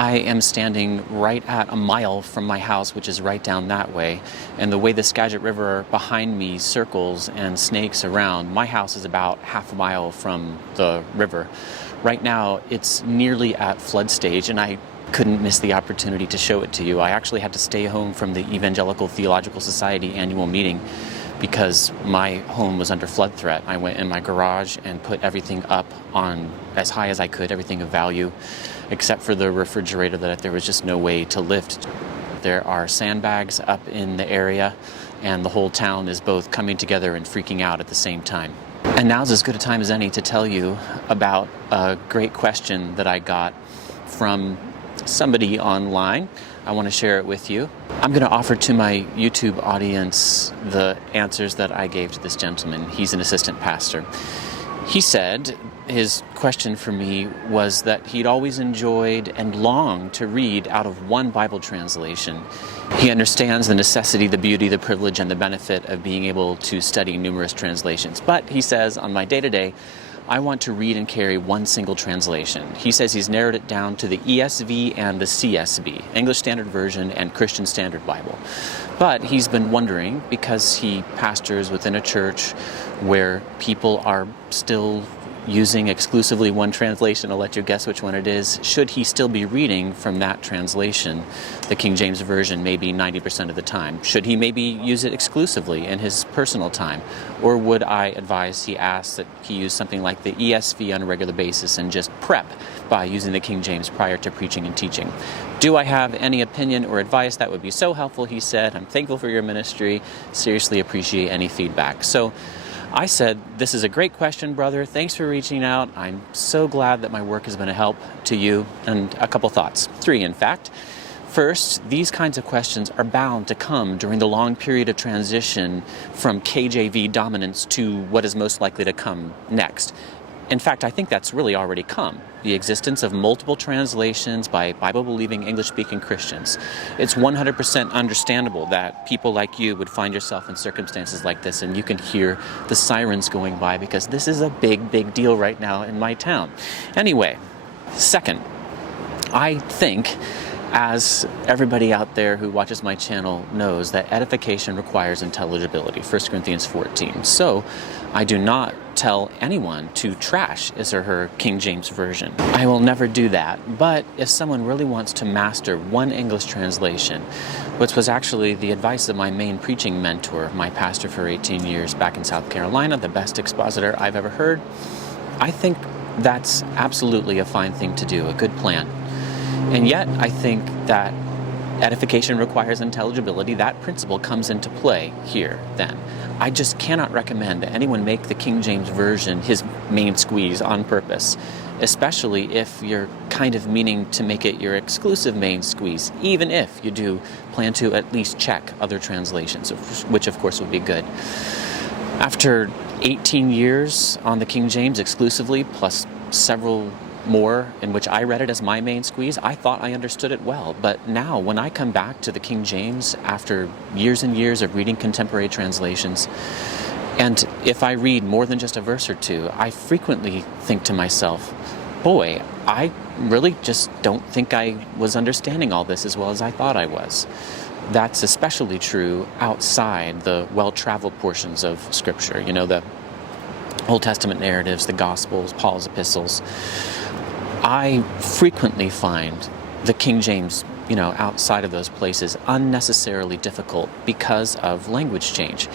I am standing right at a mile from my house, which is right down that way, and the way the Skagit River behind me circles and snakes around, my house is about half a mile from the river. Right now, it's nearly at flood stage, and I couldn't miss the opportunity to show it to you. I actually had to stay home from the Evangelical Theological Society annual meeting because my home was under flood threat. I went in my garage and put everything up on as high as I could, everything of value, except for the refrigerator that there was just no way to lift. There are sandbags up in the area, and the whole town is both coming together and freaking out at the same time. And now's as good a time as any to tell you about a great question that I got from somebody online. I want to share it with you. I'm going to offer to my YouTube audience the answers that I gave to this gentleman. He's an assistant pastor. He said his question for me was that he'd always enjoyed and longed to read out of one Bible translation. He understands the necessity, the beauty, the privilege, and the benefit of being able to study numerous translations. But he says, on my day-to-day, I want to read and carry one single translation. He says he's narrowed it down to the ESV and the CSB, English Standard Version and Christian Standard Bible. But he's been wondering, because he pastors within a church where people are still using exclusively one translation, I'll let you guess which one it is, should he still be reading from that translation, the King James Version, maybe 90% of the time? Should he maybe use it exclusively in his personal time? Or would I advise he asks that he use something like the ESV on a regular basis and just prep by using the King James prior to preaching and teaching? Do I have any opinion or advice? That would be so helpful, he said. I'm thankful for your ministry. Seriously appreciate any feedback. So I said, this is a great question, brother. Thanks for reaching out. I'm so glad that my work has been a help to you. And a couple thoughts, 3 in fact. First, these kinds of questions are bound to come during the long period of transition from KJV dominance to what is most likely to come next. In fact, I think that's really already come. The existence of multiple translations by Bible-believing, English-speaking Christians. It's 100% understandable that people like you would find yourself in circumstances like this, and you can hear the sirens going by because this is a big, big deal right now in my town. Anyway, second, I think, as everybody out there who watches my channel knows, that edification requires intelligibility, 1 Corinthians 14. So I do not tell anyone to trash his or her King James Version. I will never do that. But if someone really wants to master one English translation, which was actually the advice of my main preaching mentor, my pastor for 18 years back in South Carolina, the best expositor I've ever heard, I think that's absolutely a fine thing to do, a good plan. And yet, I think that edification requires intelligibility. That principle comes into play here, then. I just cannot recommend that anyone make the King James Version his main squeeze on purpose, especially if you're kind of meaning to make it your exclusive main squeeze, even if you do plan to at least check other translations, which of course would be good. After 18 years on the King James exclusively, plus several more in which I read it as my main squeeze, I thought I understood it well. But now, when I come back to the King James after years and years of reading contemporary translations, and if I read more than just a verse or two, I frequently think to myself, boy, I really just don't think I was understanding all this as well as I thought I was. That's especially true outside the well-traveled portions of Scripture, you know, the Old Testament narratives, the Gospels, Paul's epistles. I frequently find the King James, outside of those places unnecessarily difficult because of language change.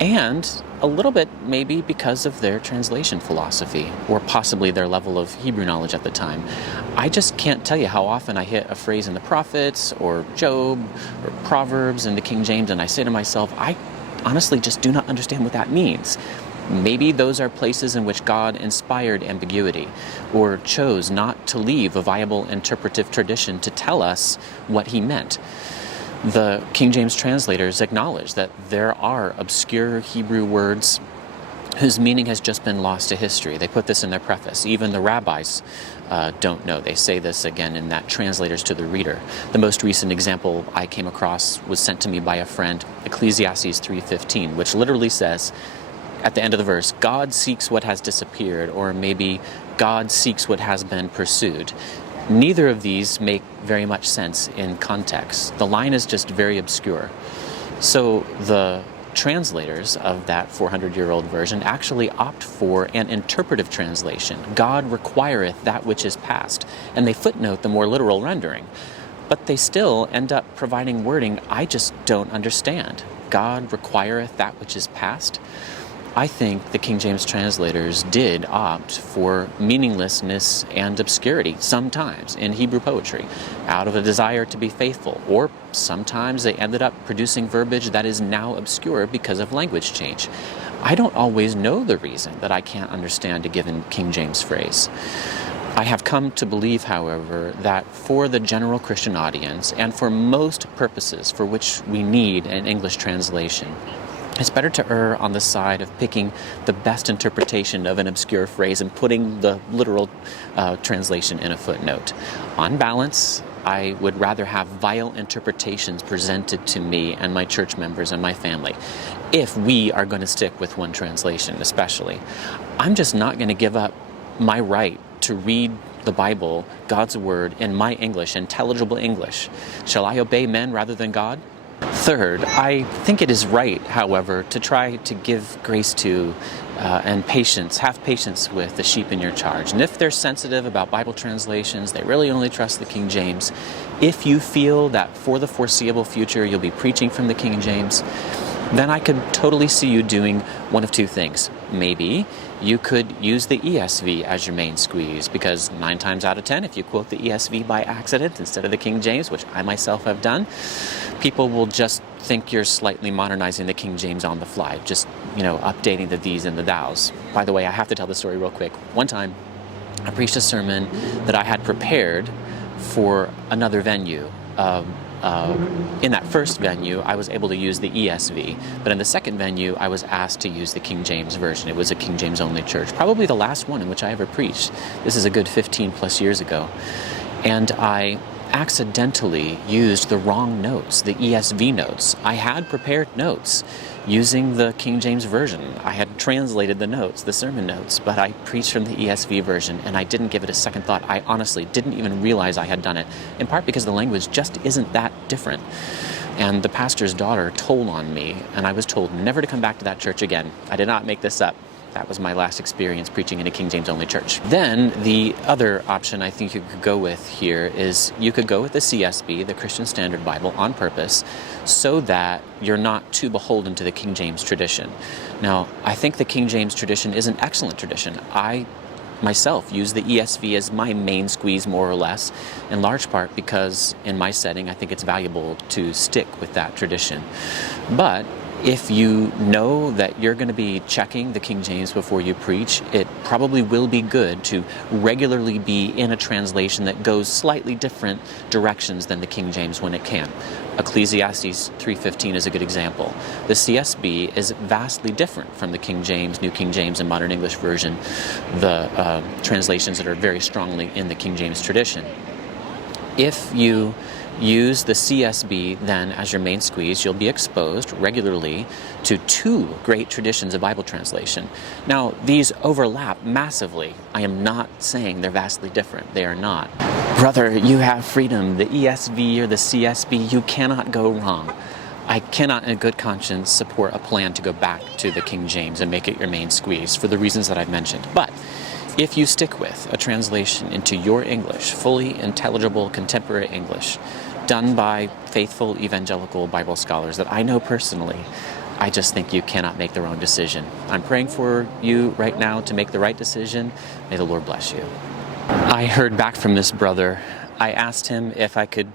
And a little bit maybe because of their translation philosophy, or possibly their level of Hebrew knowledge at the time. I just can't tell you how often I hit a phrase in the prophets, or Job, or Proverbs in the King James, and I say to myself, I honestly just do not understand what that means. Maybe those are places in which God inspired ambiguity, or chose not to leave a viable interpretive tradition to tell us what he meant. The King James translators acknowledge that there are obscure Hebrew words whose meaning has just been lost to history. They put this in their preface. Even the rabbis don't know. They say this again in that Translators to the Reader. The most recent example I came across was sent to me by a friend, Ecclesiastes 3:15, which literally says, at the end of the verse, God seeks what has disappeared, or maybe God seeks what has been pursued. Neither of these make very much sense in context. The line is just very obscure. So the translators of that 400-year-old version actually opt for an interpretive translation. God requireth that which is past. And they footnote the more literal rendering. But they still end up providing wording I just don't understand. God requireth that which is past. I think the King James translators did opt for meaninglessness and obscurity sometimes in Hebrew poetry out of a desire to be faithful, or sometimes they ended up producing verbiage that is now obscure because of language change. I don't always know the reason that I can't understand a given King James phrase. I have come to believe, however, that for the general Christian audience and for most purposes for which we need an English translation, it's better to err on the side of picking the best interpretation of an obscure phrase and putting the literal translation in a footnote. On balance, I would rather have vile interpretations presented to me and my church members and my family, if we are going to stick with one translation especially. I'm just not going to give up my right to read the Bible, God's Word, in my English, intelligible English. Shall I obey men rather than God? Third, I think it is right, however, to try to give grace to and have patience with the sheep in your charge. And if they're sensitive about Bible translations, they really only trust the King James. If you feel that for the foreseeable future you'll be preaching from the King James, then I could totally see you doing one of two things. Maybe you could use the ESV as your main squeeze, because 9 times out of 10, if you quote the ESV by accident instead of the King James, which I myself have done, people will just think you're slightly modernizing the King James on the fly, just, updating the these and the thous. By the way, I have to tell the story real quick. One time, I preached a sermon that I had prepared for another venue. In that first venue, I was able to use the ESV, but in the second venue, I was asked to use the King James Version. It was a King James only church, probably the last one in which I ever preached. This is a good 15 plus years ago. And I accidentally used the wrong notes, the ESV notes. I had prepared notes using the King James Version. I had translated the notes, the sermon notes, but I preached from the ESV version, and I didn't give it a second thought. I honestly didn't even realize I had done it, in part because the language just isn't that different. And the pastor's daughter told on me, and I was told never to come back to that church again. I did not make this up. That was my last experience preaching in a King James only church. Then the other option I think you could go with here is you could go with the CSB, the Christian Standard Bible, on purpose, so that you're not too beholden to the King James tradition. Now, I think the King James tradition is an excellent tradition. I myself use the ESV as my main squeeze, more or less, in large part because in my setting I think it's valuable to stick with that tradition. But if you know that you're going to be checking the King James before you preach, it probably will be good to regularly be in a translation that goes slightly different directions than the King James when it can. Ecclesiastes 3:15 is a good example. The CSB is vastly different from the King James, New King James, and Modern English Version, the translations that are very strongly in the King James tradition. If you use the CSB then as your main squeeze, you'll be exposed regularly to 2 great traditions of Bible translation. Now, these overlap massively. I am not saying they're vastly different. They are not. Brother, you have freedom. The ESV or the CSB, you cannot go wrong. I cannot in good conscience support a plan to go back to the King James and make it your main squeeze for the reasons that I've mentioned. But if you stick with a translation into your English, fully intelligible contemporary English, done by faithful evangelical Bible scholars that I know personally, I just think you cannot make the wrong decision. I'm praying for you right now to make the right decision. May the Lord bless you. I heard back from this brother. I asked him if I could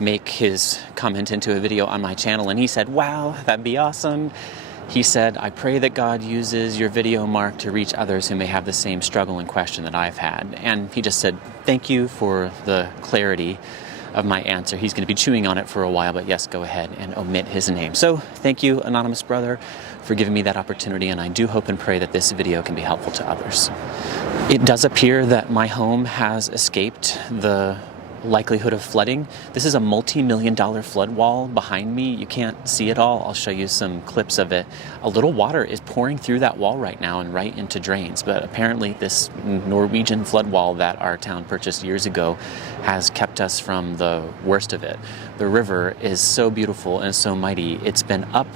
make his comment into a video on my channel, and he said, wow, that'd be awesome. He said, I pray that God uses your video, Mark, to reach others who may have the same struggle and question that I've had. And he just said, thank you for the clarity of my answer. He's going to be chewing on it for a while, but yes, go ahead and omit his name. So thank you, anonymous brother, for giving me that opportunity, and I do hope and pray that this video can be helpful to others. It does appear that my home has escaped the likelihood of flooding. This is a multi-million-dollar flood wall behind me. You can't see it all. I'll show you some clips of it. A little water is pouring through that wall right now and right into drains, but apparently this Norwegian flood wall that our town purchased years ago has kept us from the worst of it. The river is so beautiful and so mighty. It's been up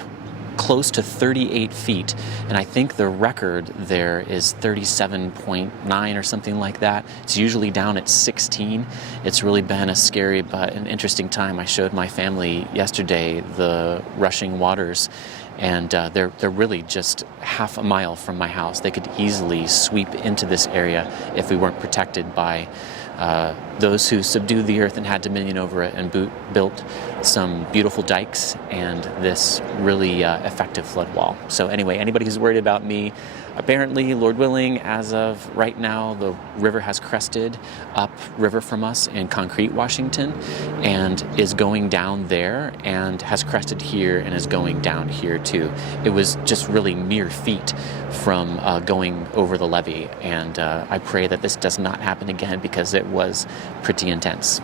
close to 38 feet, and I think the record there is 37.9 or something like that. It's usually down at 16. It's really been a scary but an interesting time. I showed my family yesterday the rushing waters, and they're really just half a mile from my house. They could easily sweep into this area if we weren't protected by those who subdued the earth and had dominion over it and built some beautiful dikes and this really effective flood wall. So anyway, anybody who's worried about me, apparently, Lord willing, as of right now, the river has crested up river from us in Concrete, Washington, and is going down there and has crested here and is going down here too. It was just really mere feet from going over the levee, and I pray that this does not happen again because it was pretty intense.